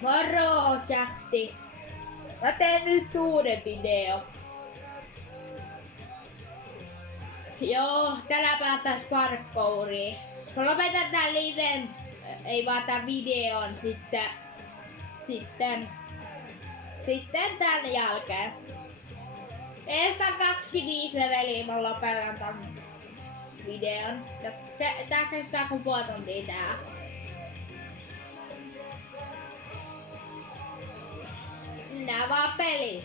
Moro chatti! Mä teen nyt uuden video. Joo, tänään päättäis parkouria. Mä lopetan tän liven, ei vaan tän videon sitten tän jälkeen. Eestä 25 leveliä mä lopetan tän videon. Tää kestää kun puoli tuntia tää. Nää vaan peli.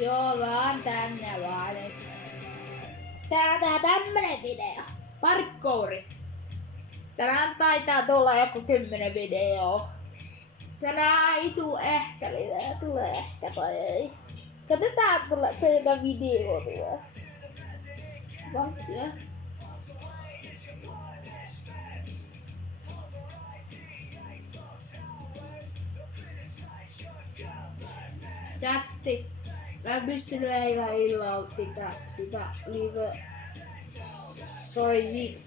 Joo, vaan tänne vaan nyt. Tänään tää tämmönen video. Parkouri. Tänään taitaa tulla joku 10 videoa. Tänään ei tuu ehkä liveä, tulee ehkä tai ei. Katsotaan teiltä video tulee. Vahtia. Jätti. Mä en pystynyt eilen illalla pitää sitä live soisi.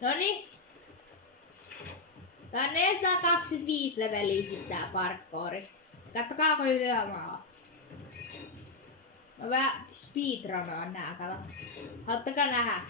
Noniin. Tää on 425 leveliä sit tää parkouri. Kattokaako hyvää maa. Mä vähän speedrunaan nää, kato. Haluattakaa nähdä.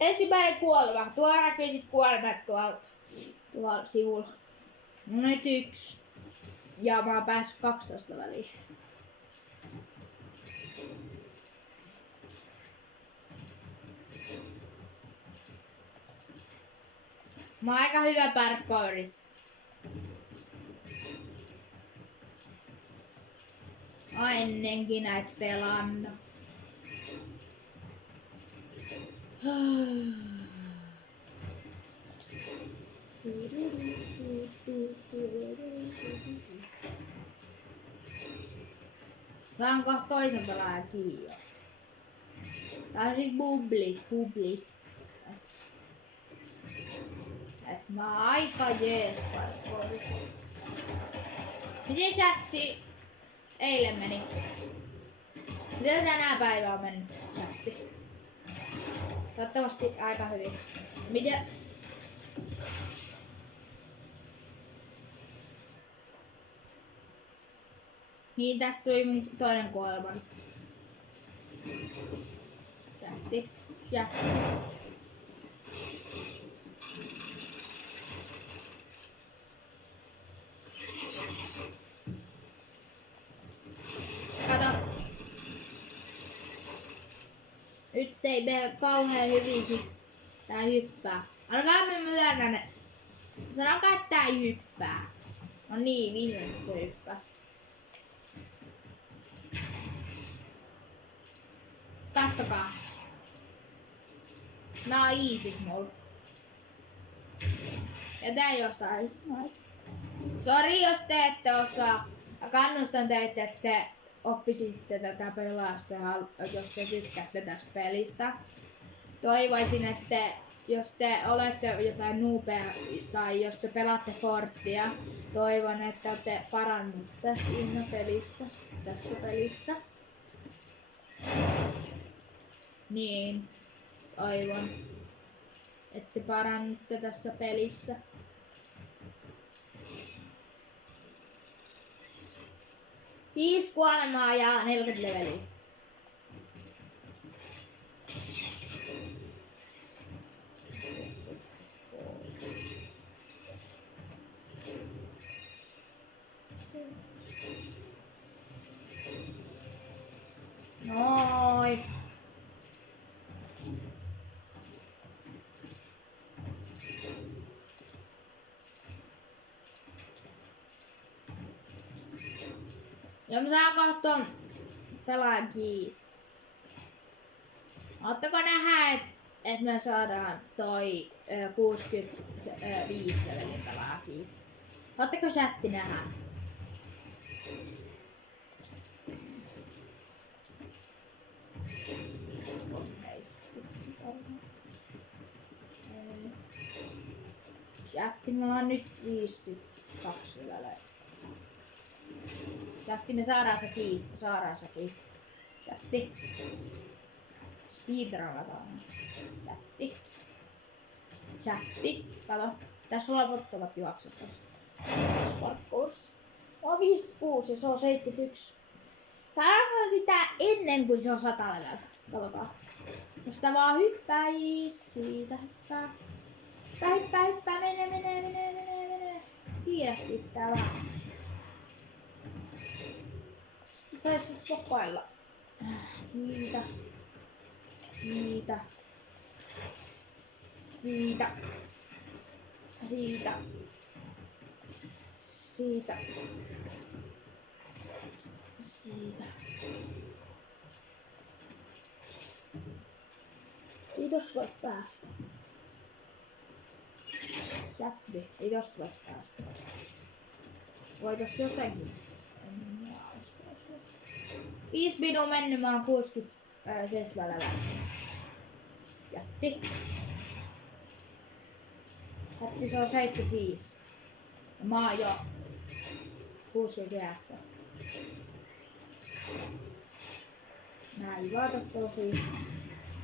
Ensimmäinen kuolema. Tuolla näkyy sit kuolemat tuolla sivulla. Nyt 1. Ja mä oon päässyt 12 väliin. Mä oon aika hyvä parkouris. Oon ennenkin näitä pelannut. Tää on kohta toisen pelaajan kiinni. Tää on siis bubli. Et mä oon aika jees parkourissa. Miten chatti eilen meni? Miten tänään päivä on mennyt chatti? Toivottavasti aika hyvin. Mitä? Niin tästä tuli mun toinen kuolema. Tähti. Ja. Kato. Nyt ei mene kauhean hyvin siksi tää hyppää. Alkaa me myönnä. Sanokaa, että tää ei hyppää. No niin, vihdoin se hyppäs. Kattokaa. Mä oon easy mulla. Ja tää ei osais. Sori jos te ette osaa. Mä kannustan teitä, että te oppisitte tätä pelausta, jos te tykkäätte tästä pelistä. Toivoisin, että jos te olette jotain noobea tai jos te pelaatte Forttia, toivon, että te parannutte siinä pelissä, tässä pelissä. Niin, toivon, että parannutte tässä pelissä. Viisi kuolemaa ja 40 leveliä. Noin. Ja mä saan kohta pelaajan kiinni. Oottako nähdä, että me saadaan toi 65 levelin pelaaja kiinni? Ootteko chatti nähdä? Chatti, mulla on nyt 52 levelin. Chatti, me saadaan se kiinni. Chatti. Speedrunataan. Chatti. Kato. Tässä on loppuvat juoksut. Sparkkuus. On 56 ja se on 71. Tää on sitä ennen kuin se on 100 level. Katsotaan. Jos tää vaan hyppäis. Siitä hyppää. Hyppää. Mene. Kiirehti tää vaan. Sais nyt kokoilla. Siitä. Ei tosta voi päästä. Chatti, ei tosta voi päästä. Voitais jotenkin. 5 minua mennyt, mä oon 67 level. Chatti, se on 75. Ja mä oon jo 69. Näin vaan tästä tosi.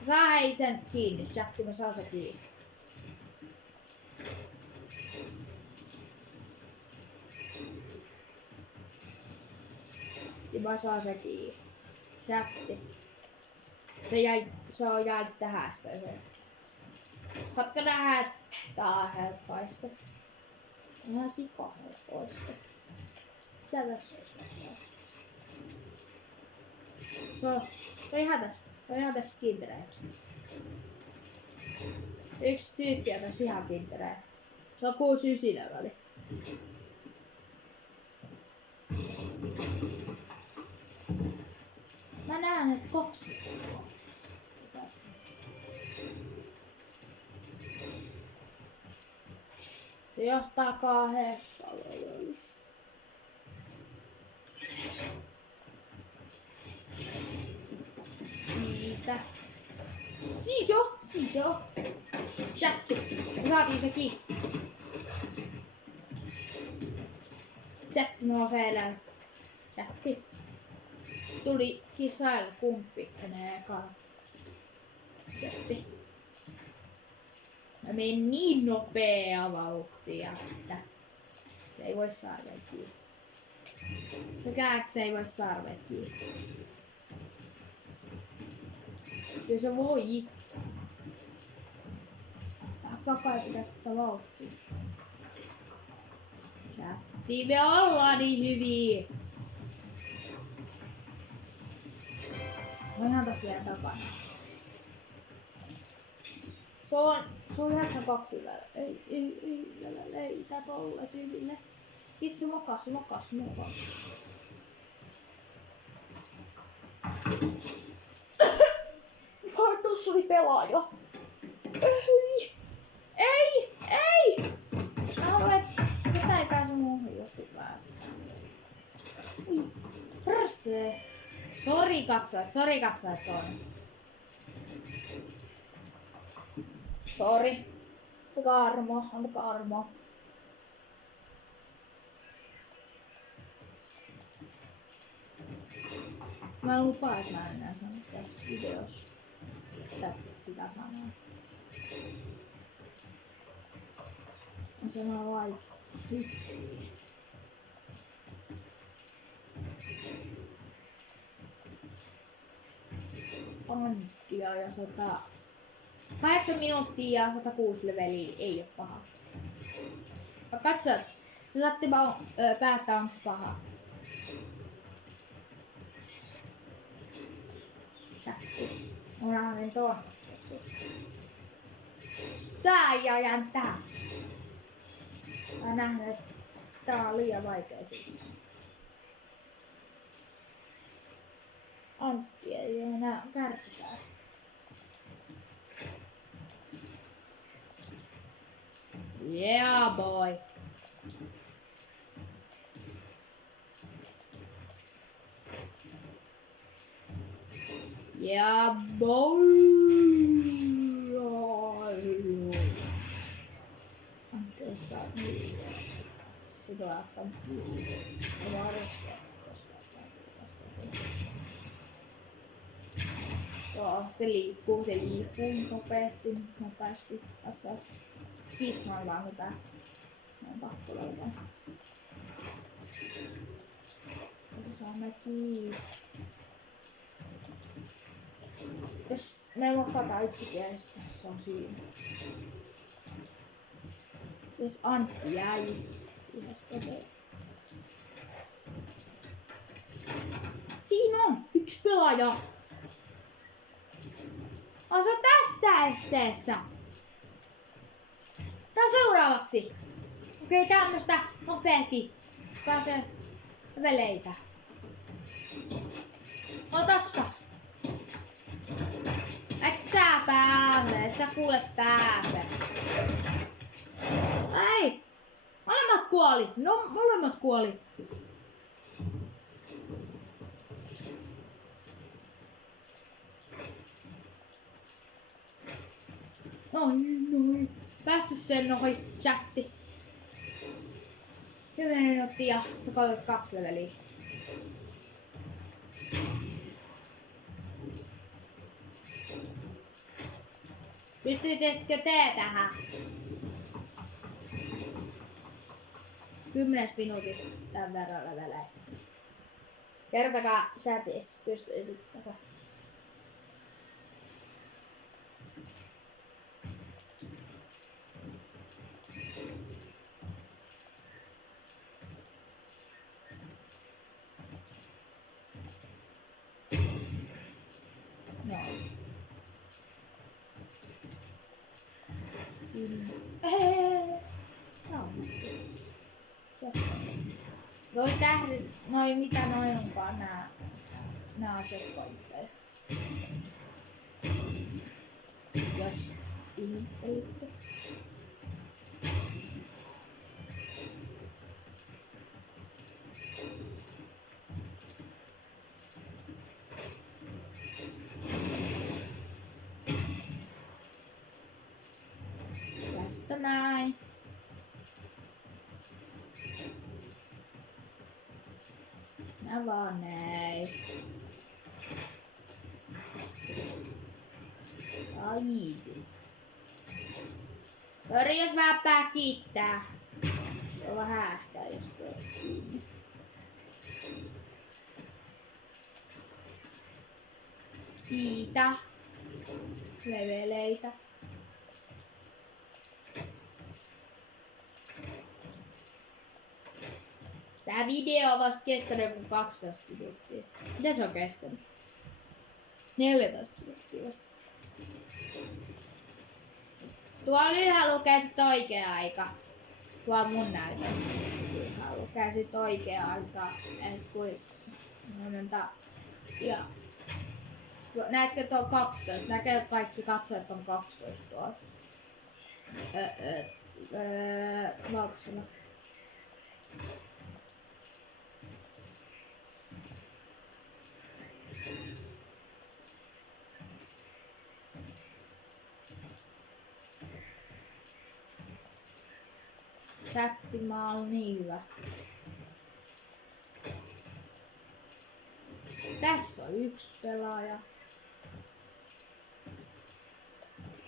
Saa hei sen kiinni, chatti, mä saan sen kiinni. Ja mä saan sen kiinni. Chatti. Se on jäänyt tähän sitä. Haluatko nähdä tää helppoista? Ihan sika helppoista. Mitä tässä olisi? Se on ihan tässä kintereen. Yksi tyyppi on tässä ihan kintereen. Se on 69 leveli. Mä näen, että 2. Se johtaa 8 levelistä. Siitä. Siis jo. Chatti. Me saatiin se kiinni. Chatti nousee. Chatti. Tuli kisailla kumpi menee ekaan. Chatti. Mä menen niin nopea vauhtia, että se ei voi sarveen kiinni. Se ei voi sarveen kiinni. Kyllä se voi. Takaisin tästä vauhtia. Chatti, me ollaan niin hyviä. Mä ihan tosiaan takana. Se on 92 level. Ei tää tolle tyylille. Kissi mokas. Tuossa oli pelaaja. Ei! Sä haluat, ketä ei pääse muuhun, jos ei pääse. Prässee. Sori katsojat on. Sori. Antakaa armoa. Mä lupaan, että mä en enää sano tässä videossa sitä sanaa. Mä sanon like. Vitsi. Antia ja 8 minuuttia ja 106 leveliä ei oo paha. Katso, me saatte päättää onko paha. Sähti. Onhan tuon. Tää ja jäntää. Mä nähnyt, että tää on liian vaikea siitä. Antti ei enää kärkitää. Yeah boy. Yeah boy. Antti ostaa niin. Se tulee ottaa joo, se liikkuu nopeasti. Tässä on kiitos vaan mitä. Mä on pakko löytää. Saamme kiinni. Jos me lokataan yksikielistä, tässä on siinä. Jos Antti jäi. Siinä on yksi pelaaja. Asu tässä esteessä. Tää on seuraavaksi. Okei, tämmöstä nopeasti pääsee veleitä. O tossa. Et sä pääse, et sä kuule pääse. Ei! Molemmat kuoli. No, molemmat kuoli. Noin. Päästä sen ohi chatti. 10 minuuttia ja 132 leveliä. Pystyttekö te tähän? 10 minuutissa tämän verran levelejä. Kertokaa chatissa, pystyisittekö? Noi tähdet, mitä noin onkaan nää on checkpointteja. Jos ihmettelitte. Tästä näin. Mä vaan näin. Easy. Sori jos vähän pää kiittää. Se on vähän ähtää jos tuo kiinni. Siitä. Leveleitä. Tää video on vasta kestänyt joku 12 minuuttia. Mitä se on kestänyt? 14 minuuttia vasta. Tuolla ylhäällä lukee sit oikea aika. Tuolla mun näytön. Ylhäällä lukee sit oikea aika. Et kui monta. Ja. Näetkö tuo 12? Näkee kaikki katsojat on 12 tuolla. Lauksella. chatti, mä oon niin hyvä. Tässä on yksi pelaaja.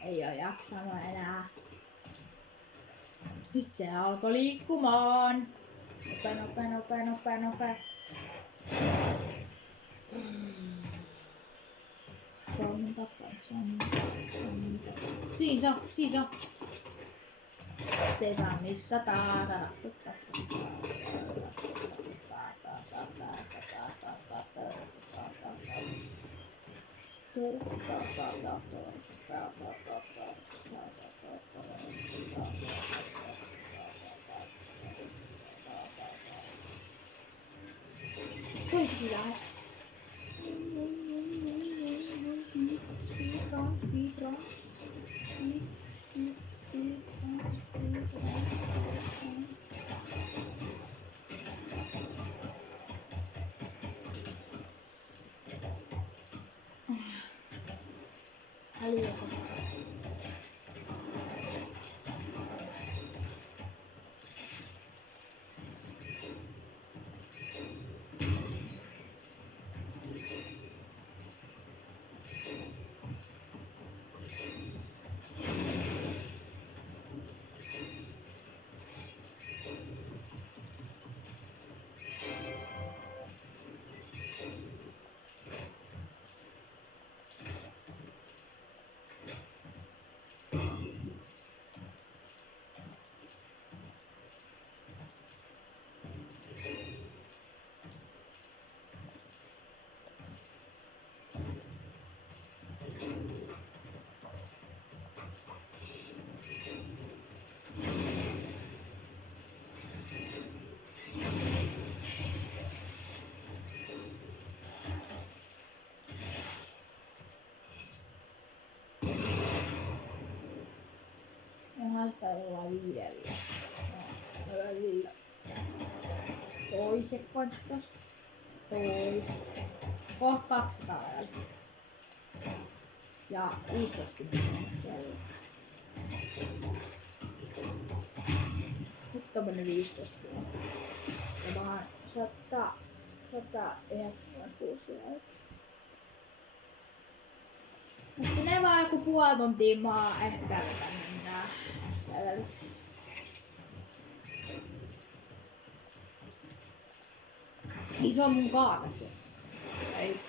Ei oo jaksanut enää. Nyt se alkoi liikkumaan. Nopea. Kolmen tapaan. Siinä se on. Ei saa missata. Haastaa viidellä. Välillä. Toiset kontos. Kohta 200 vielä. Ja 15 vielä. Nyt tommonen 15 vielä. Ja vaan 196 vielä. Mutta ne vaan joku puoli tuntia maa ehkä mennään. Niin se on mun kaatas jo. Ei.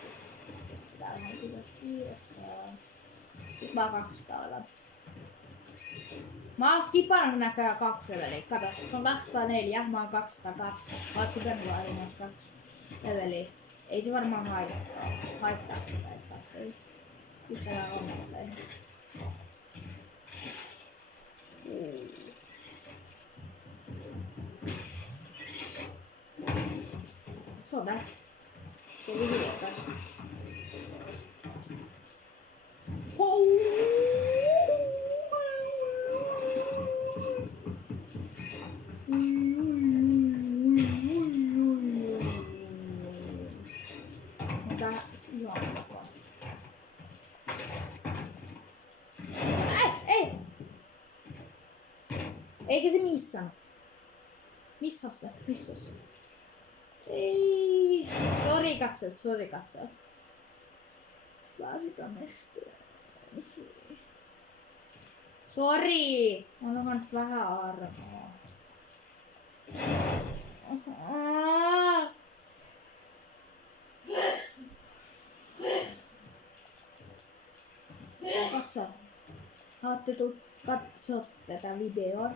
Täällä on kyllä kiirettä. Nyt mä oon 200 olla. Mä oon skipannut näköjään 2 leveliä. Kato, se on 204, mä oon 202. Mä oon skipannut vaan ilmaisi 2 leveliä. Ei se varmaan haittaa sitä, että se ei. Pistetään onnetleihin. Se on tässä. Se oli hyvä tässä. Eikä se missannut. Missas se? Ei. Sori katsojat. Laasika mestöä. Sori. Otanko nyt vähän armoa? Katsojat. Haluatte katsoa tätä videoa?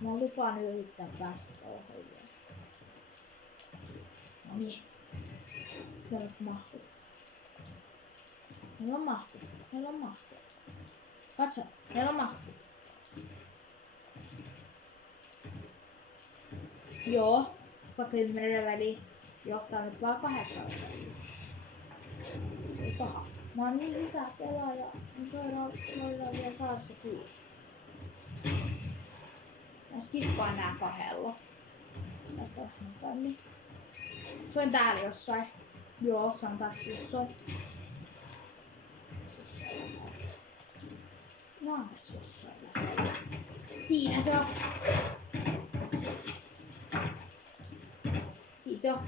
Mä lupaan yrittää päästä ohjelmaan. No niin. Meillä on mahtu. Katso, meillä on mahtu. Joo, 10 väliin johtaa nyt vaan 8 väliin. Ei paha. Mä oon niin hyvä pelaaja, niin voidaan vielä saada se kyllä. Mä skippaan nää 2. Tästä on tänne. Se on täällä jossain. Joo, se on tässä jossain. Ihan tässä jossain lähellä. Siinä se on. Siis on.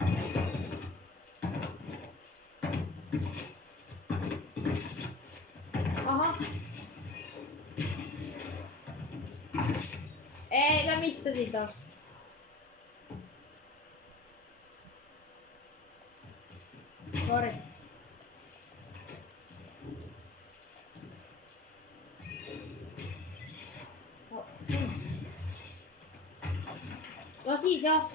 Aha. Ei, mä missasin tos. Sori. Tosi se on.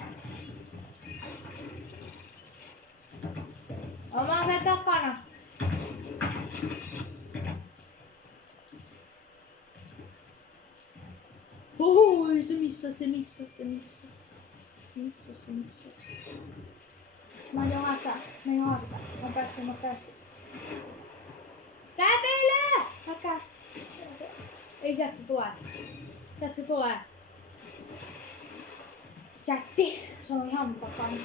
Oma se takana. Oi, se missas. Mä johan sitä. Mä päästin. Kävele! Häkä. Ei sieltä se tulee. Chatti. Se on ihan takana.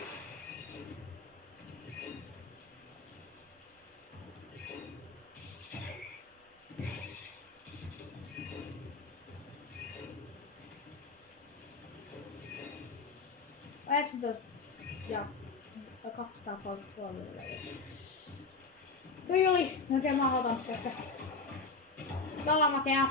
Ja 233. Toi oli melkein mahdoton tästä. Alamäkeä.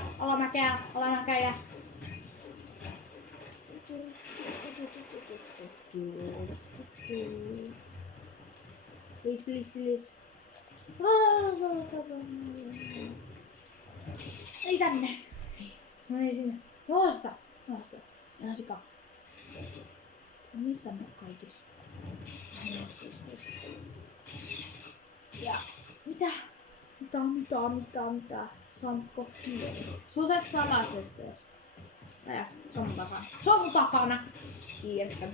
Please. Ei tänne. Mä menin sinne. Nosta. Ihan sikaa. Missä on kaikissa? Ja mitä? Sampo kieli. Se on tässä samassa esteessä. Se on mun takana. Kiirettä.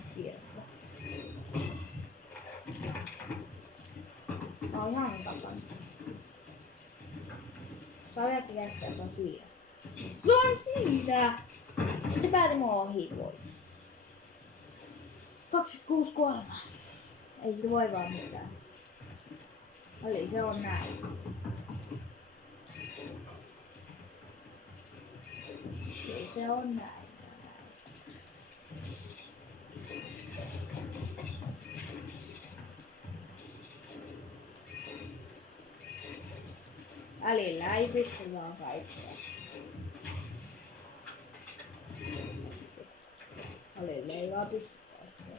Tää on ihan mun takana. Se on jätti kestää, se on siinä. Se on siinä! Se pääsi mun ohi pois. 26 kuolemaa. Ei sitä voi vaan mitään. Eli se on näin. Eli se on näin. Välillä ei pysty vaan kaikkea. Välillä ei vaan pysty kaikkea.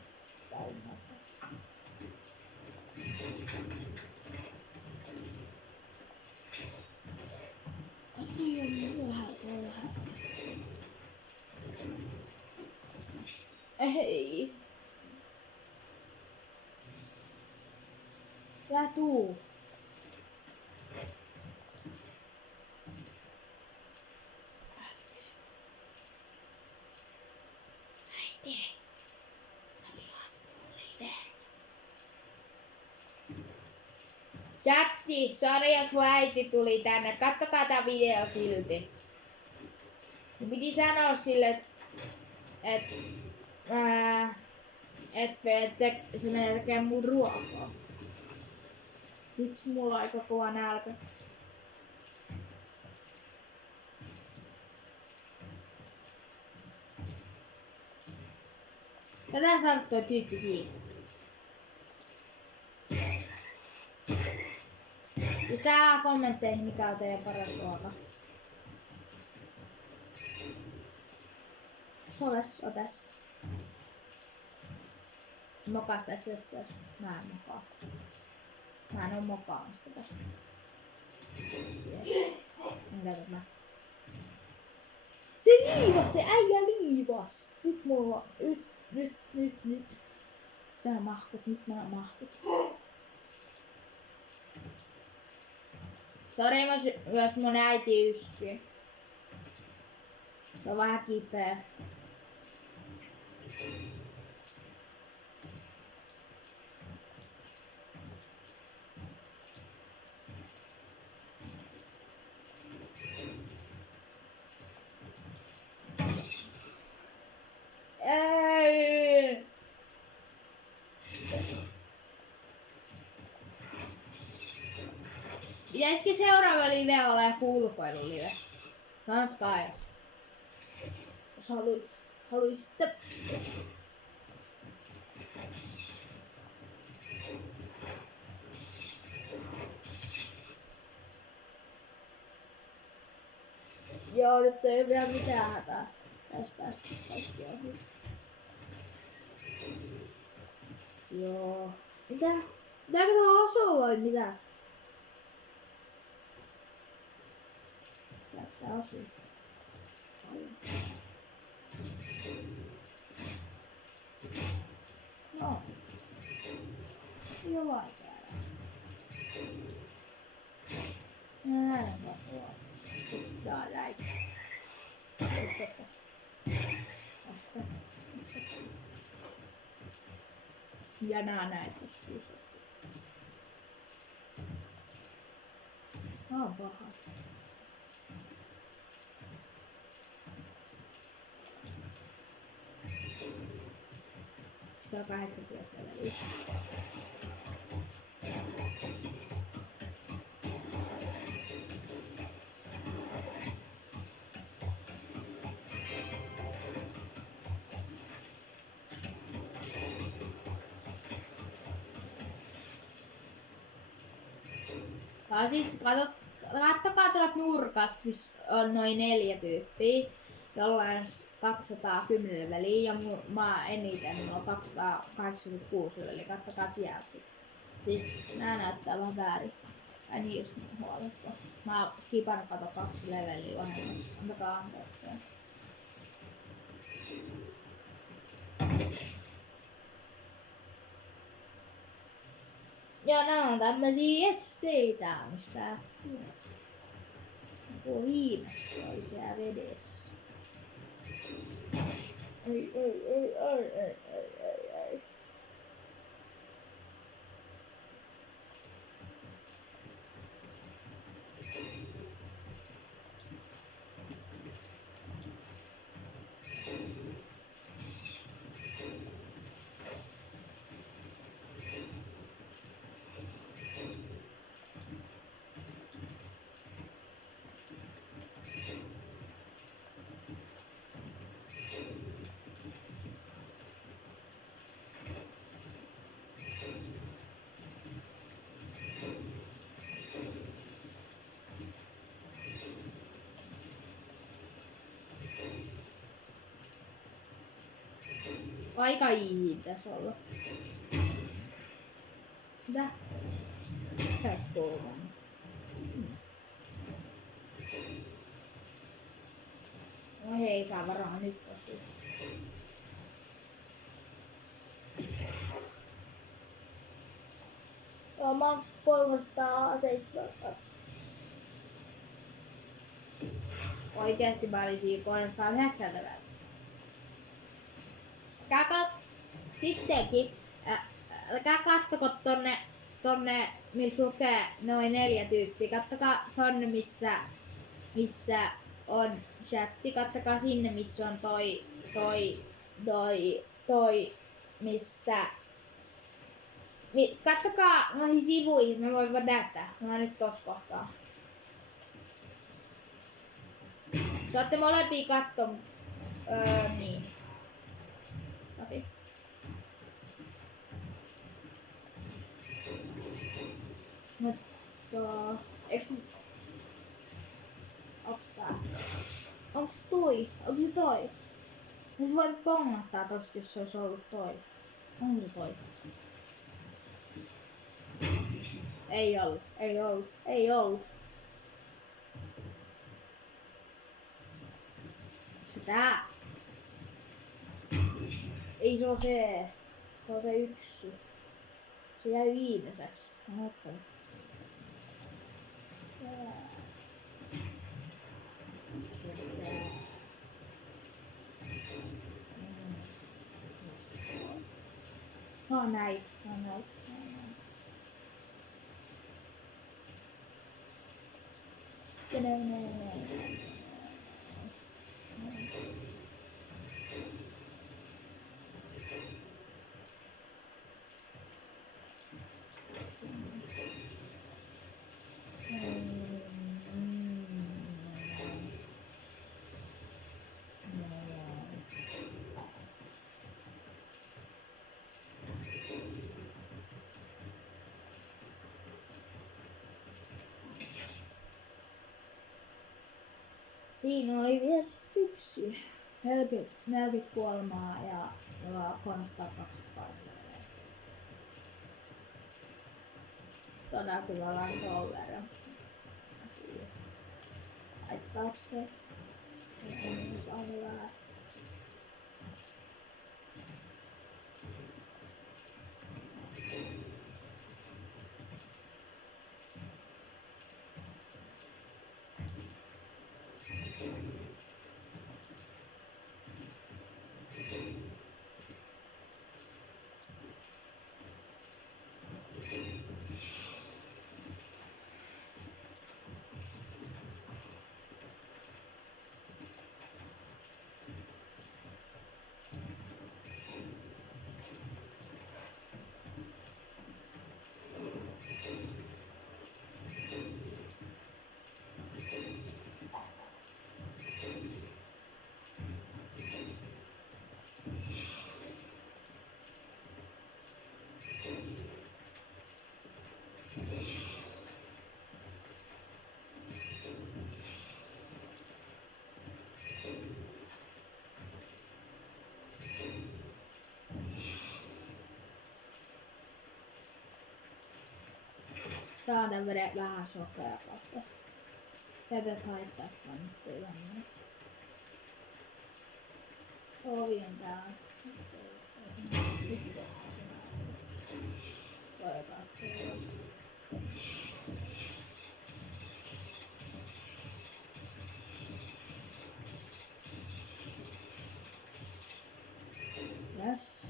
Ei. Tää tuu. Chatti, sori jos mun äiti tuli tänne. Kattokaa tää video silti. Mun piti sanoa sille, että se menee tekemään mun ruokaa. Nyt mulla on aika kova nälkä. Tätä saada toi tyyppi kiinni. Pistää kommentteihin mikä on teidän paras ruoka. Otas. Mokas tässä jostain. Mä en mokaa. Mä en oo mokaamista tässä. Enkä mä. Se liivas, se äijä liivas. Nyt mulla. Nyt. Tää mahkut. Sori jos mun äiti yskii. Se on vähän kipeä. Pitäisikö seuraava live olla joku ulkoilulive? Sanotkaa jos jos haluaisitte. Joo, nyt ei vielä mitään hätää. Tästä kaikki ohi. Joo. Mitä? Pitääkö tuohon asua vai mitä? Pitää asua. No. Joo täällä. Näin on tuolla. Tää on näin. Ja näin joskus. Nää on paha. Sitä on 80 väliä. Ja sit kattokaa tuolta nurkasta, missä on noin 4 tyyppiä, jolla on 210 väliä ja mä eniten on 286 väliä. Kattokaa sieltä sit. Siis nää näyttää vähän väärin. Tai niin just huolettua. Mä skipan kato 2 leveliä vahingossa. Antakaa anteeksi. Ja nää on tämmösiä esteitä, mistä viimeksi oli siellä vedessä. Ei. Aika easy pitäis olla. Mitä? Mitäs tuolla on? No hei, saa varaa nyt tosi. Mä oon 307. Oikeesti mä olisin 390. Sittenkin, älkää kattoko tonne missä lukee noin 4 tyyppiä. Kattokaa tonne missä on chatti. Kattokaa sinne missä on toi missä. Kattokaa noihin sivuihin, mä voin vaan näyttää. Mä oon nyt tossa kohtaa. Saatte molempia katsoa. Niin. Läpi. Mutta eiks ottaa? Onks toi? Onko se toi? Jos voit pongattaa tosta, jos se olisi ollut toi. Onko se toi? Ei ollut. Se tää. Ei se oo se. Se on se 1. Se jäi viimeiseksi. Mä ottelen. No näin. Siinä oli vielä yksi 40 kuolemaa ja 322. Todella kyllä ollaan tuon verran. Haittaaks teet? Se on hyvä. Saada veden vähän sokea kautta. Tätä haittaa kannattaa tänne. Ovi on täällä. Yes.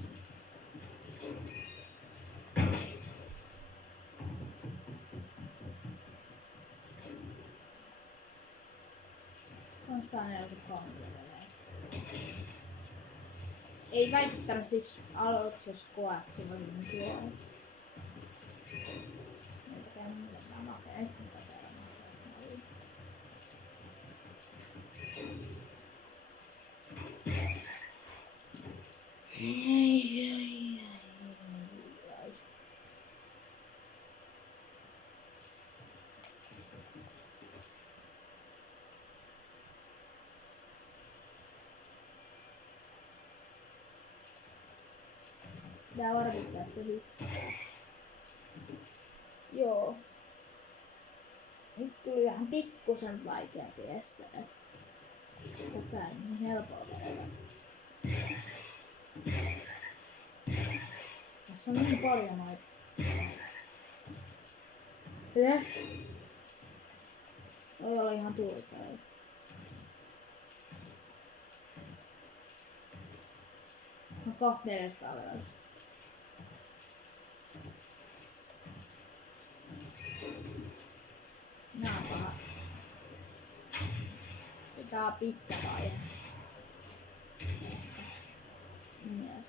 On 143 edelleen. Ei välttämättä aluksi, jos koet, se voi niin tuolla. Meitä käy millään makea, mitä täällä makea. Ei. Tää varmistaa, että se hyppää. Joo. Nyt tuli vähän pikkusen vaikeampi estää, että tätä ei niin helpolta ole. Tässä on niin paljon noita. Toi oli ihan turpea. No kohta 400 verran. Nää on paha. Tää on pitkä vaihe. Yes.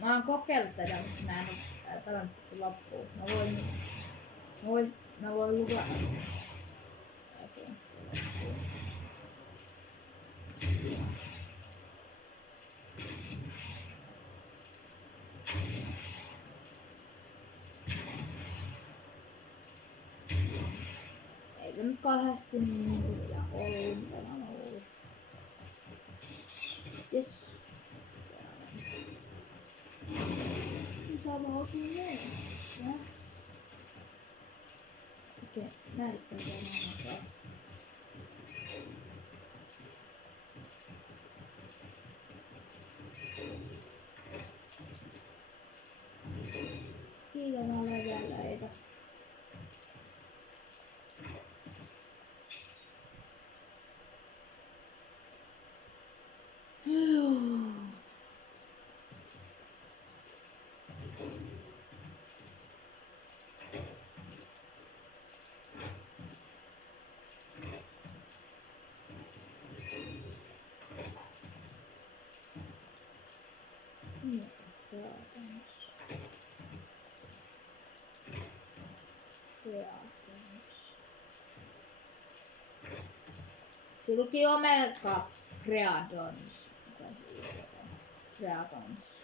Mä oon kokeillut tätä, mutta mä en oo pelannut tätä loppuun. Mä voin luvata. Okay. Eikö nyt kahdesti niin kyllä ollut, tänään on ollut. Jes. Sama osin näin. Yes. Okei, näistä on vielä. Kiitos leveleitä. Se luki Omega Creadons. Creadons.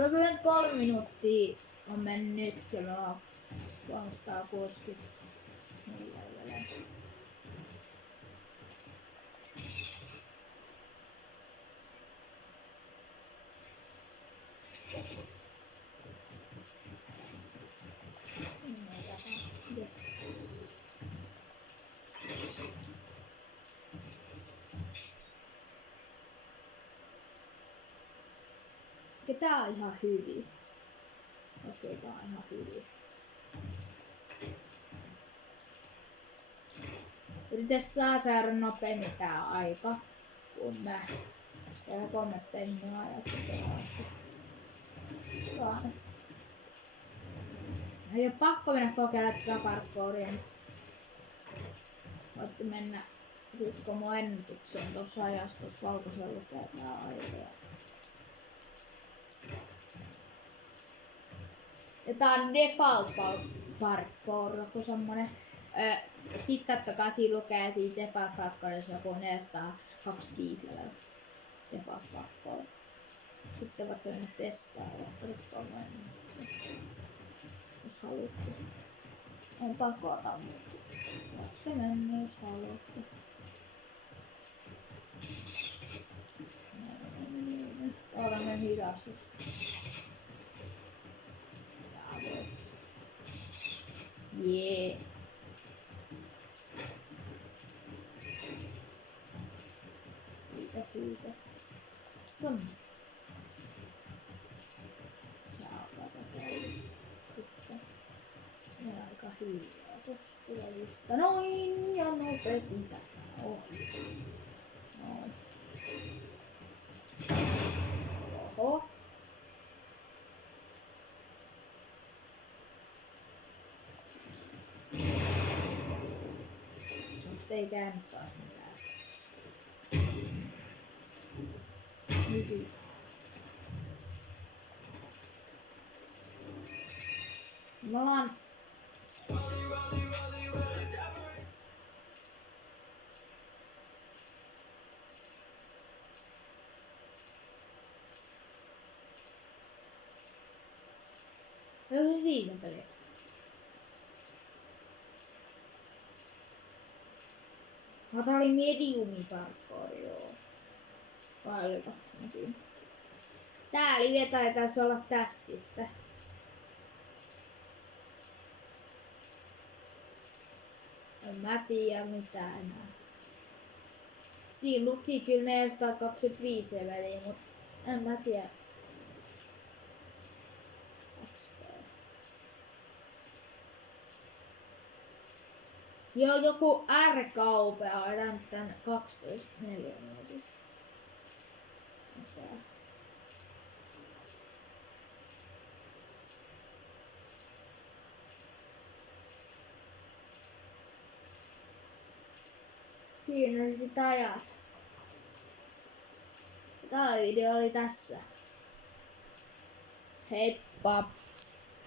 33 minuuttia on mennyt ja me ollaan 360 miljoonaa. Tää on ihan hyvin. Okei, tää on ihan hyvin. Yritäs saada nopeammin tää aika, kun mä kommentteihin ajattelin. Ei oo pakko mennä kokeilla tätä parkouria. Voitte mennä rikko mun ennätykseen tossa ajassa, tossa valkoisella lukee tää aika. Ja tää on default parkour, joku semmonen. Sit kattokaa, siinä lukee siitä default parkourissa joku 425 level. Default parkour. Sitten voitte mennä testaamaan, rikkoa mun ennätyksen. Jos haluatte. On pakota, mutta se mennä, jos haluatte. Olemme hidastus. Jee. Siitä. Tonne. Ja aika hiljaa tosta tulevista. Noin ja nopeasti tästä ohi. Noin. Oho. Musta ei käynyt taas mitään. Niin. Me ollaan onko se season peli? Tää oli mediumi parkour, joo. Vai oliko? Tää live taitaisi olla tässä sitten. En mä tiedä mitään enää. Siinä luki kyllä 425 leveliä, mut en mä tiedä. Joo, joku R-kaupe on elänyt tän 12 4. Siinä oli sitä ajat. Tämä video oli tässä. Heippa!